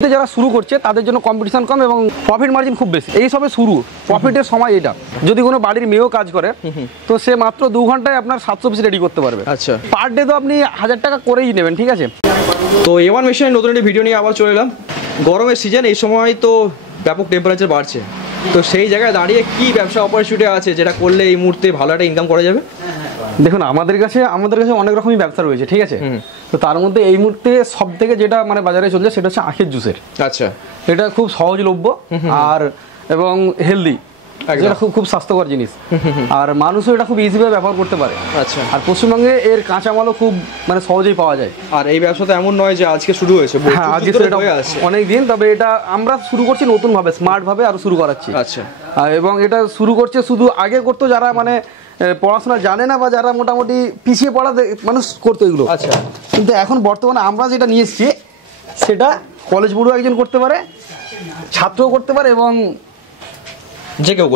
যারা শুরু করছে তাদের জন্য কম্পিটিশন কম এবং প্রফিট মার্জিন খুব বেশি। এই সবে শুরু, প্রফিটের সময় এটা। যদি কোনো বাড়ির মেয়েও কাজ করে তো সে মাত্র 2 ঘন্টায় আপনার 700 পিস রেডি করতে পারবে। আচ্ছা, পার ডে তো আপনি 1000 টাকা করেই নেবেন, ঠিক আছে। তো A1 মেশিনের নতুন একটি ভিডিও নিয়ে আবার চলে এলাম। গরমের সিজন, এই সময় তো ব্যাপক টেম্পারেচার বাড়ছে, তো সেই জায়গায় দাঁড়িয়ে কি ব্যবসা অপরচুনিটি আছে যেটা করলে এই মুহূর্তে ভালো একটা ইনকাম করা যাবে? দেখুন, আমাদের কাছে অনেক রকমই ব্যবসা রয়েছে, ঠিক আছে। তো তার মধ্যে এই মুহূর্তে সব থেকে যেটা মানে বাজারে চলছে সেটা হচ্ছে আখের জুসের। আচ্ছা, এটা খুব সহজলভ্য আর এবং হেলদি, যেটা খুব স্বাস্থ্যকর জিনিস, আর মানুষও এটা খুব ইজিভাবে ব্যবহার করতে পারে। আচ্ছা, আর পশ্চিমবঙ্গে এর কাঁচামালও খুব মানে সহজেই পাওয়া যায়। আর এই ব্যবসা তো এমন নয় যে আজকে শুরু হয়েছে, হ্যাঁ, আজকে অনেক দিন, তবে এটা আমরা শুরু করছি নতুন ভাবে, স্মার্ট ভাবে আরো শুরু করাচ্ছি। আচ্ছা, এবং এটা শুরু করছে শুধু আগে করতো যারা মানে পড়াশোনা জানে না বা যারা মোটামুটি পিছিয়ে পড়া মানুষ করতো এগুলো। আচ্ছা, কিন্তু এখন বর্তমানে আমরা যেটা নিয়ে এসেছি সেটা কলেজ পড়ুয়া একজন করতে পারে, ছাত্রও করতে পারে এবং যে কেউ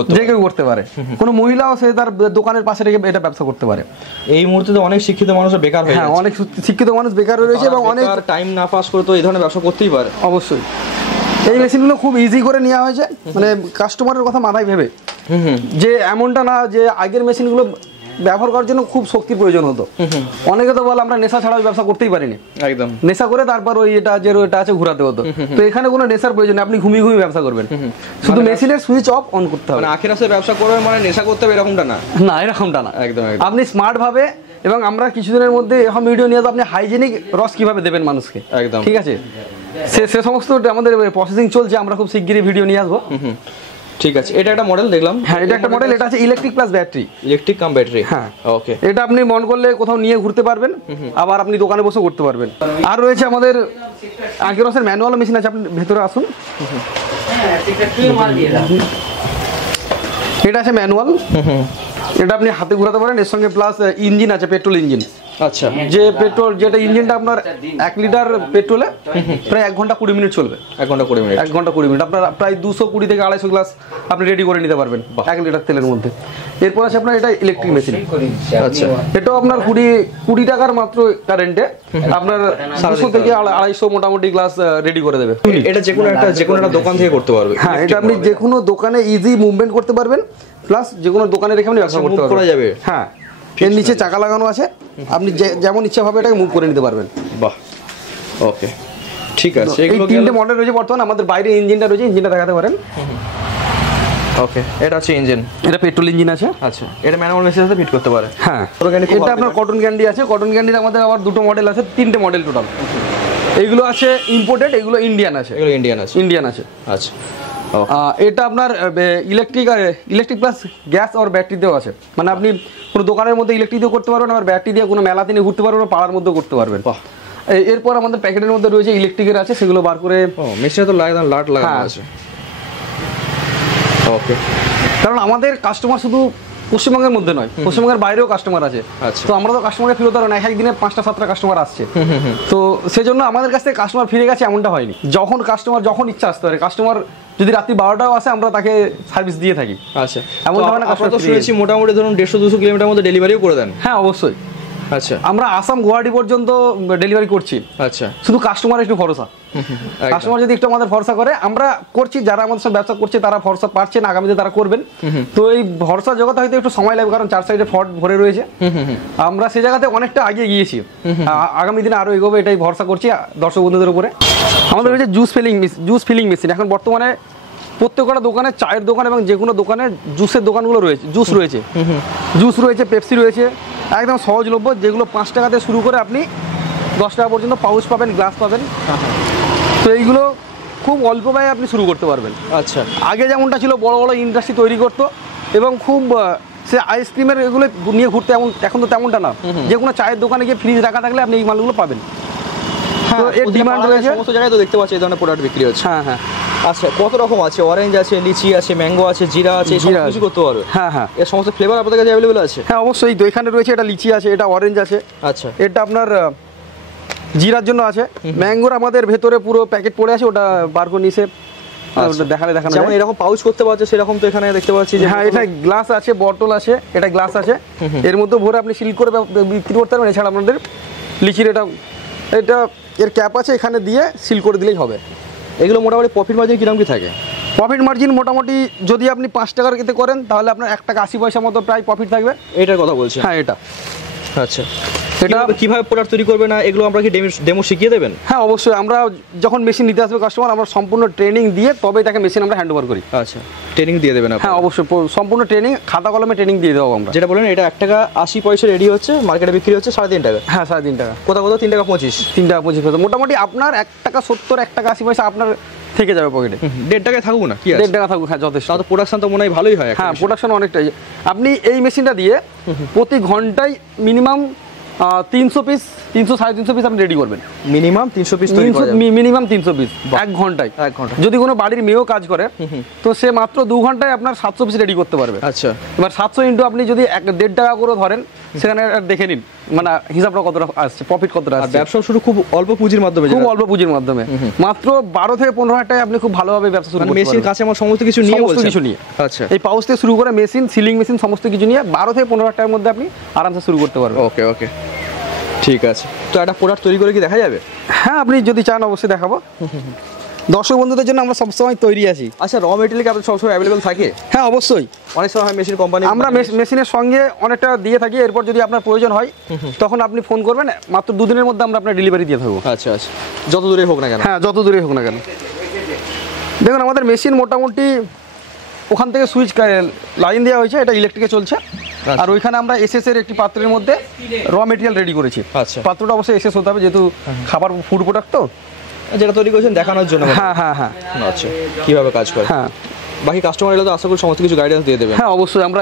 করতে পারে। কোনো মহিলাও সে তার দোকানের পাশে রেখে এটা ব্যবসা করতে পারে। এই মুহূর্তে তো অনেক শিক্ষিত মানুষ বেকার হয়ে যাচ্ছে। অনেক শিক্ষিত মানুষ বেকার রয়েছে এবং অনেক টাইম না পাস করে তো এই ধরনের ব্যবসা করতেই পারে। অবশ্যই এই মেশিনগুলো খুব ইজি করে নেওয়া হয়েছে, মানে কাস্টমারের কথা মাথায় ভেবে, যে এমনটা না যে আগের মেশিনগুলো ব্যবহার করার জন্য খুব শক্তির প্রয়োজন হতো। অনেকে তো বলে আমরা নেশা ছাড়া ব্যবসা করতেই পারিনি, একদম নেশা করে তারপর ওই এটা যে এটা আছে ঘোরাতে হতো। তো এখানে কোনো নেশার প্রয়োজন নেই, আপনি ঘুমিয়ে ঘুমিয়ে ব্যবসা করবেন, শুধু মেশিনের সুইচ অফ অন করতে হবে। আখের রসের ব্যবসা করবেন মানে নেশা করতে হবে এরকমটা না, এরকমটা না, একদম। আপনি স্মার্ট ভাবে, এবং আমরা কিছুদিনের মধ্যে এখন ভিডিও নিয়ে আপনি হাইজেনিক রস কিভাবে দেবেন মানুষকে, একদম ঠিক আছে, সে সমস্ত আমাদের প্রসেসিং চলছে। আমরা খুব শিগগিরই ভিডিও নিয়ে আসবো। ঠিক আছে, এটা একটা মডেল দেখলাম। হ্যাঁ, এটা একটা মডেল, এটা আছে ইলেকট্রিক প্লাস ব্যাটারি, ইলেকট্রিক কাম ব্যাটারি। হ্যাঁ, ওকে। এটা আপনি মন করলে কোথাও নিয়ে ঘুরতে পারবেন, আবার আপনি দোকানে বসে করতে পারবেন। আর রয়েছে আমাদের আখের রসের ম্যানুয়াল মেশিন আছে, আপনি ভেতরে আসুন। এটা আছে ম্যানুয়াল, এটা আপনি হাতে ঘোরাতে পারেন। এর সঙ্গে প্লাস ইঞ্জিন আছে, পেট্রোল ইঞ্জিন। আচ্ছা, যে পেট্রোল যেটা ইঞ্জিনটা আপনার 1 লিটার পেট্রোলে প্রায় 1 ঘন্টা 20 মিনিট চলবে। 1 ঘন্টা 20 মিনিট, 1 ঘন্টা 20 মিনিট আপনার প্রায় 220 থেকে 250 গ্লাস আপনি রেডি করে নিতে পারবেন 1 লিটার তেলের মধ্যে। এরপর আছে আপনার এটা ইলেকট্রিক মেশিন। আচ্ছা, এটাও আপনার 20 টাকার মাত্র কারেন্টে আপনার 200 থেকে 250 মোটামুটি গ্লাস রেডি করে দেবে। এটা যে কোনো একটা দোকান থেকে করতে পারবে। হ্যাঁ, এটা আপনি যে কোনো দোকানে ইজি মুভমেন্ট করতে পারবেন, প্লাস যে কোনো দোকানে রেখে আপনি ব্যবসা করতে পারবেন। করা যাবে। হ্যাঁ, এর নিচে চাকা লাগানো আছে, আপনি যেমন ইচ্ছা ভাবে এটাকে মুভ করে নিতে পারবেন। বাহ, ওকে, ঠিক আছে। এই 3টে মডেল রয়েছে বর্তমানে আমাদের। বাইরে ইঞ্জিনটা রয়েছে, ইঞ্জিনটা দেখাতে পারেন। ওকে, এটা হচ্ছে ইঞ্জিন, এটা পেট্রোল ইঞ্জিন আছে। আচ্ছা, এটা ম্যানুয়াল মেশিনের সাথে ফিট করতে পারে। হ্যাঁ, এটা আপনার কটন ক্যান্ডি আছে। কটন ক্যান্ডির আমাদের আবার 2টো মডেল আছে, 3টে মডেল টোটাল। এইগুলো আছে ইম্পোর্টেড, এগুলো ইন্ডিয়ান আছে। এগুলো ইন্ডিয়ান আছে। আচ্ছা, এটা আপনার ইলেকট্রিক প্লাস গ্যাস আর ব্যাটারি দিয়েও আছে। মানে আপনি কোনো দোকানের মধ্যে ইলেকট্রিক দিয়ে করতে পারবেন, আবার ব্যাটারি দিয়ে কোনো মেলাতে নিয়ে ঘুরতে পারবেন, পাড়ার মধ্যেও করতে পারবেন। এরপর আমাদের প্যাকেটের মধ্যে রয়েছে ইলেকট্রিকের আছে, সেগুলো বার করে মেশিনে তো লাইট লাগানো আছে। ওকে, কারণ আমাদের কাস্টমার শুধু পশ্চিমবঙ্গের মধ্যে নয়, পশ্চিমবঙ্গের বাইরেও কাস্টমার আছে। তো আমরা তো কাস্টমারকে ফিরত আর এক একদিনে 5টা 7টা কাস্টমার আসছে। তো সেজন্য আমাদের কাছ থেকে কাস্টমার ফিরে গেছে এমনটা হয়নি। যখন কাস্টমার যখন ইচ্ছা আসতে পারে, কাস্টমার যদি রাত্রি 12টাও আসে আমরা তাকে সার্ভিস দিয়ে থাকি। আচ্ছা, এমন ধরনের কাস্টমার তো শুনেছি মোটামুটি ধরুন 150-200 কিলোমিটার মধ্যে ডেলিভারিও করে দেন। হ্যাঁ, অবশ্যই। আচ্ছা, আমরা আসাম গুয়াহাটি পর্যন্ত ডেলিভারি করছি। আচ্ছা, শুধু কাস্টমার একটু ভরসা, কাস্টমার যদি একটু আমাদের ভরসা করে, আমরা করছি, যারা আমাদের সাথে ব্যবসা করছে তারা ভরসা পাচ্ছেন, আগামীতে তারা করবেন। তো এই ভরসা জগতে হয়তো একটু সময় লাগবে, কারণ 4 সাইডে ফল্ট ভরে রয়েছে। আমরা সে জায়গাতে অনেকটা এগিয়ে গিয়েছি, আগামী দিনে আরো এগোবে এটাই ভরসা করছি দর্শক বন্ধুদের উপরে। আমাদের রয়েছে জুস ফিলিং মেশিন। এখন বর্তমানে প্রত্যেকটা দোকানে, চায়ের দোকান এবং যে কোনো দোকানে জুসের দোকানগুলো রয়েছে, জুস রয়েছে, পেপসি রয়েছে, একদম সহজলভ্য, যেগুলো 5 টাকাতে শুরু করে আপনি 10 টাকা পর্যন্ত পাউচ পাবেন, গ্লাস পাবেন। তো এইগুলো খুব অল্প ব্যয়ে আপনি শুরু করতে পারবেন। আচ্ছা, আগে যেমনটা ছিল বড় বড় ইন্ডাস্ট্রি তৈরি করতো এবং খুব সে আইসক্রিমের এগুলো নিয়ে ঘুরতে, এখন তো তেমনটা না। যে কোনো চায়ের দোকানে গিয়ে ফ্রিজ রাখা থাকলে আপনি এই মালগুলো পাবেন। তো এর ডিমান্ড রয়েছে, সমস্ত জায়গায় তো দেখতে পাচ্ছি এই ধরনের প্রোডাক্ট বিক্রি হচ্ছে। হ্যাঁ, হ্যাঁ। আচ্ছা, কত রকম আছে? অরেঞ্জ আছে, লিচি আছে, ম্যাঙ্গো আছে, জিরা আছে, সব কিছু করতে পারবে? হ্যাঁ, হ্যাঁ। এর সমস্ত ফ্লেভার আপনাদের কাছে অ্যাভেলেবল আছে? হ্যাঁ, অবশ্যই। তো এখানে রয়েছে, এটা লিচি আছে, এটা অরেঞ্জ আছে। আচ্ছা, এটা আপনার জিরার জন্য আছে। ম্যাঙ্গোর আমাদের ভেতরে পুরো প্যাকেট পড়ে আছে, ওটা বার করে নিছে দেখানো যেমন এরকম পাউচ করতে পারছে সেরকম তো এখানে দেখতে পাচ্ছি যে। হ্যাঁ, এটা গ্লাস আছে, বটল আছে, এটা গ্লাস আছে, এর মধ্যে ভরে আপনি সিল করে বিক্রি করতে পারবেন। এছাড়া আপনাদের লিচির এটা এর ক্যাপ আছে, এখানে দিয়ে সিল করে দিলেই হবে। এগুলো মোটামুটি প্রফিট মার্জিন কিরকম কি থাকে? প্রফিট মার্জিন মোটামুটি যদি আপনি 5 টাকার এতে করেন তাহলে আপনার 1 টাকা 80 পয়সা মতো প্রায় প্রফিট থাকবে। এটার কথা বলছি। হ্যাঁ এটা আচ্ছা, এটা কিভাবে প্রোডাক্ট তৈরি করবে না এগুলো আমরা কি ডেমো শিখিয়ে দেবেন? হ্যাঁ অবশ্যই, আমরা যখন মেশিন নিতে আসবে কাস্টমার আমরা সম্পূর্ণ ট্রেনিং দিয়ে তবে তাকে মেশিন আমরা হ্যান্ড ওভার করি। আচ্ছা, ট্রেনিং দিয়ে দেবেন আপনি? হ্যাঁ অবশ্যই, সম্পূর্ণ ট্রেনিং, খাতা কলমে ট্রেনিং দিয়ে দেবো আমরা। যেটা বলেন এটা 1 টাকা 80 পয়সা রেডি হচ্ছে, মার্কেটে বিক্রি হচ্ছে 3.5 টাকা। হ্যাঁ 3.5 টাকা। কোথাও 3 টাকা 25। 3 টাকা 25 পয়সা মোটামুটি আপনার 1 টাকা 70, 1 টাকা 80 পয়সা আপনার থেকে যাবে পকেটে। 1.5 টাকায় থাকুক না কি আছে? 1.5 টাকা থাকুক, হ্যাঁ যথেষ্ট। তাহলে প্রোডাকশন তো মনে হয় ভালোই হয়। হ্যাঁ প্রোডাকশন অনেকটাই। আপনি এই মেশিনটা দিয়ে প্রতি ঘন্টায় মিনিমাম 300 পিস, 300 350 পিস আপনি রেডি করবেন। মিনিমাম 300 পিস তৈরি করা যাবে? মিনিমাম 300 পিস 1 ঘন্টায়। 1 ঘন্টা। যদি কোনো বাড়ির মেয়েও কাজ করে তো সে মাত্র 2 ঘন্টায় আপনার 700 পিস রেডি করতে পারবে। আচ্ছা, এবার 700 ইন্টু আপনি যদি 1.5 টাকা করে ধরেন, সেখানে দেখে নিন মানে হিসাবটা কতটা আসছে, প্রফিট কতটা আসছে। ব্যবসা শুরু খুব অল্প পুঁজির মাধ্যমে, খুব অল্প পুঁজির মাধ্যমে, মাত্র 12 থেকে 15 হাজার টাকায় আপনি খুব ভালোভাবে ব্যবসা শুরু করতে পারবেন। মেশিন কাছে আমার সমস্ত কিছু নিয়ে, সমস্ত কিছু নিয়ে। আচ্ছা, এই পাউচ থেকে শুরু করে মেশিন, সিলিং মেশিন সমস্ত কিছু নিয়ে 12 থেকে 15 হাজার টাকার মধ্যে আপনি আরামসে শুরু করতে পারবেন। ওকে ওকে, ঠিক আছে। তো একটা প্রোডাক্ট তৈরি করে কি দেখা যাবে? হ্যাঁ আপনি যদি চান অবশ্যই দেখাবো। দর্শক বন্ধুদের জন্য আমরা সবসময় তৈরি আছি। আচ্ছা, র মেটেরিয়াল কি আপনার সবসময় অ্যাভেলেবল থাকে? হ্যাঁ অবশ্যই, অনেক সময় মেশিন কোম্পানি আমরা মেশিনের সঙ্গে অনেকটা দিয়ে থাকি। এরপর যদি আপনার প্রয়োজন হয় তখন আপনি ফোন করবেন, মাত্র 2 দিনের মধ্যে আমরা আপনার ডেলিভারি দিয়ে থাকবো। আচ্ছা আচ্ছা, যত দূরে হোক না কেন। হ্যাঁ যত দূরে হোক না কেন। দেখুন আমাদের মেশিন মোটামুটি ওখান থেকে সুইচ লাইন দেওয়া হয়েছে, এটা ইলেকট্রিকে চলছে। আর ওইখানে আমরা এসএস এর একটি পাত্রের মধ্যে র মেটেরিয়াল রেডি করেছি। আচ্ছা, পাত্রটা অবশ্যই এসএস হতে হবে, যেহেতু খাবার ফুড প্রোডাক্ট তো। যেটা তৈরি করেছেন দেখানোর জন্য? হ্যাঁ হ্যাঁ হ্যাঁ। আচ্ছা, কিভাবে কাজ করে? হ্যাঁ, বাকি কাস্টমার এলে তো আশা করি সমস্ত কিছু গাইডেন্স দিয়ে দেবেন। হ্যাঁ অবশ্যই, আমরা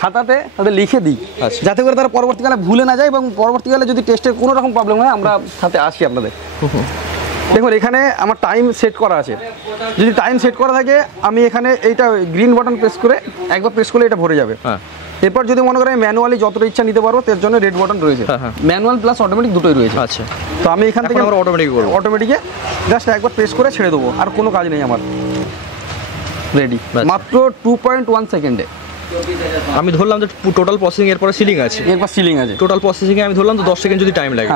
খাতাতে তাদের লিখে দিই, আচ্ছা, যাতে করে তারা পরবর্তীকালে ভুলে না যায়, এবং পরবর্তীকালে যদি টেস্টের কোনো রকম প্রবলেম হয় আমরা সাথে আসি আপনাদের। দেখুন এখানে আমার টাইম সেট করা আছে, যদি টাইম সেট করা থাকে আমি এখানে এইটা গ্রিন বাটন প্রেস করে একবার প্রেস করলে এটা ভরে যাবে। হ্যাঁ, এরপর যদি মনে করেন ম্যানুয়ালি যতটা ইচ্ছা নিতে পারবো, তার জন্য রেড বাটন রয়েছে। ম্যানুয়াল প্লাস অটোমেটিক দুটোই রয়েছে। আচ্ছা, তো আমি এখান থেকে আমরা অটোমেটিক করব। অটোমেটিকে জাস্ট একবার প্রেস করে ছেড়ে দেবো, আর কোনো কাজ নেই আমার। রেডি মাত্র 2.1 সেকেন্ডে। আমি ধরলাম যে টোটাল প্রসেসিং এর পরে সিলিং আছে, একবার সিলিং আছে। টোটাল প্রসেসিং এ আমি ধরলাম তো 10 সেকেন্ড যদি টাইম লাগে,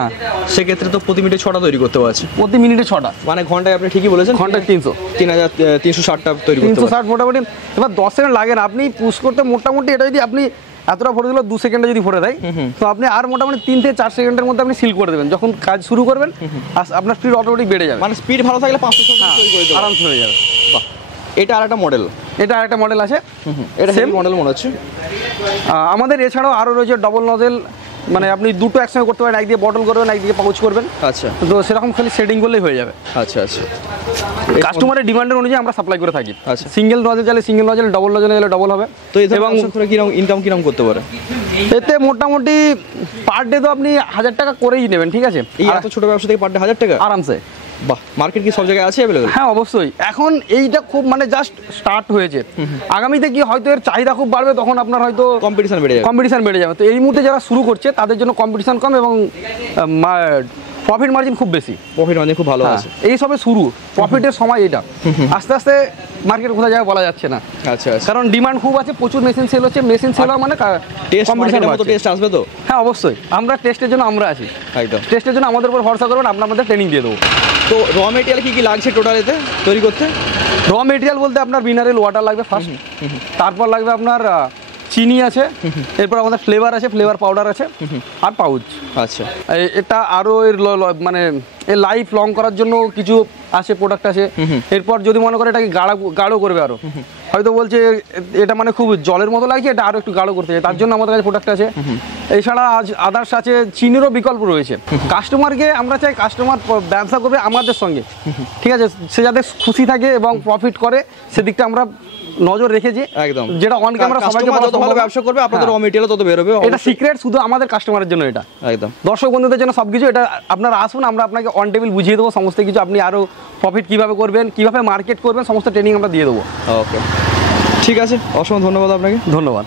সেক্ষেত্রে তো প্রতি মিনিটে 6টা তৈরি করতে পারছি। প্রতি মিনিটে 6টা, মানে ঘন্টায় আপনি ঠিকই বলেছেন, ঘন্টায় 3360টা তৈরি করতে পারছি। 360 মোটামুটি। এবার 10 সেকেন্ড লাগে না, আপনি পুশ করতে মোটামুটি এটা যদি আপনি এতটা ভরে দিল 2 সেকেন্ডে যদি ভরে দেয়, তো আপনি আর মোটামুটি 3 থেকে 4 সেকেন্ডের মধ্যে আপনি সিল করে দেবেন। যখন কাজ শুরু করবেন আপনার স্পিড অটোমেটিক বেড়ে যাবে। মানে স্পিড ভালো থাকলে 500 তৈরি করে দেবেন, আরামসে হয়ে যাবে। বাহ, এটা আরেকটা মডেল। এটা আরেকটা মডেল আছে, এটা সেম মডেল মনে হচ্ছে। আমাদের এছাড়াও আরও রয়েছে ডবল নজেল, মানে আপনি দুটো একসঙ্গে করতে পারেন, একদিকে বটল করবেন একদিকে পাউচ করবেন। আচ্ছা, তো সেরকম খালি সেটিং করলেই হয়ে যাবে। আচ্ছা আচ্ছা, কাস্টমারের ডিমান্ডের অনুযায়ী আমরা সাপ্লাই করে থাকি। আচ্ছা, সিঙ্গেল নজেল চাইলে সিঙ্গেল নজেল, ডবল নজেল চাইলে ডবল হবে। তো এবং কিরকম ইনকাম কিরকম করতে পারে? এতে মোটামুটি পার ডে তো আপনি 1000 টাকা করেই নেবেন, ঠিক আছে? এই এত ছোট ব্যবসা থেকে পার ডে 1000 টাকা আরামসে। বাহ, মার্কেট কি সব জায়গায় আছে অ্যাভেলেবল? হ্যাঁ অবশ্যই, এখন এইটা খুব মানে জাস্ট স্টার্ট হয়েছে। আগামীতে কি হয়তো এর চাহিদা খুব বাড়বে, তখন আপনার হয়তো কম্পিটিশন বেড়ে যাবে। তো এই মুহূর্তে যারা শুরু করছে তাদের জন্য কম্পিটিশন কম এবং প্রফিট মার্জিন খুব বেশি। প্রফিট মার্জিন খুব ভালো আছে। এই সবে শুরু, প্রফিটের সময় এটা। আস্তে আস্তে মার্কেট কোথায় যাবে বলা যাচ্ছে না। আচ্ছা, কারণ ডিমান্ড খুব আছে, প্রচুর মেশিন সেল হচ্ছে। মেশিন সেল মানে টেস্ট আসবে তো? হ্যাঁ অবশ্যই, আমরা টেস্টের জন্য আমরা আছি। একদম, টেস্টের জন্য আমাদের উপর ভরসা করবেন, আমরা আমাদের ট্রেনিং দিয়ে দেবো। তো র মেটেরিয়াল কি কি লাগছে টোটাল এতে তৈরি করতে? র মেটেরিয়াল বলতে আপনার মিনারেল ওয়াটার লাগবে ফার্স্ট, তারপর লাগবে আপনার চিনি আছে, এরপর আমাদের ফ্লেভার আছে, ফ্লেভার পাউডার আছে, আর পাউচ। আচ্ছা, এটা আরও এর মানে এর লাইফ লং করার জন্য কিছু আছে, প্রোডাক্ট আছে। এরপর যদি মনে করে এটাকে গাঢ় করবে, আরো হয়তো বলছে এটা মানে খুব জলের মতো লাগছে, এটা আরো একটু গাঢ় করতে চাই, তার জন্য আমাদের কাছে প্রোডাক্ট আছে। এছাড়া আদার্স আছে, চিনিরও বিকল্প রয়েছে। কাস্টমারকে আমরা চাই কাস্টমার ব্যবসা করবে আমাদের সঙ্গে, ঠিক আছে? সে যাতে খুশি থাকে এবং প্রফিট করে, সেদিকটা আমরা নজর রেখেছি। একদম, যেটা অন ক্যামেরা সবাইকে যত ভালো ব্যবসা করবে আপনাদের র মেটেরিয়াল তত বের হবে। এটা সিক্রেট শুধু আমাদের কাস্টমারের জন্য, এটা একদম দর্শক বন্ধুদের জন্য সবকিছু। এটা আপনারা আসুন, আমরা আপনাকে অন টেবিল বুঝিয়ে দেবো সমস্ত কিছু। আপনি আরো প্রফিট কিভাবে করবেন, কিভাবে মার্কেট করবেন, সমস্ত ট্রেনিং আমরা দিয়ে দেবো। ওকে, ঠিক আছে, অসংখ্য ধন্যবাদ আপনাকে। ধন্যবাদ।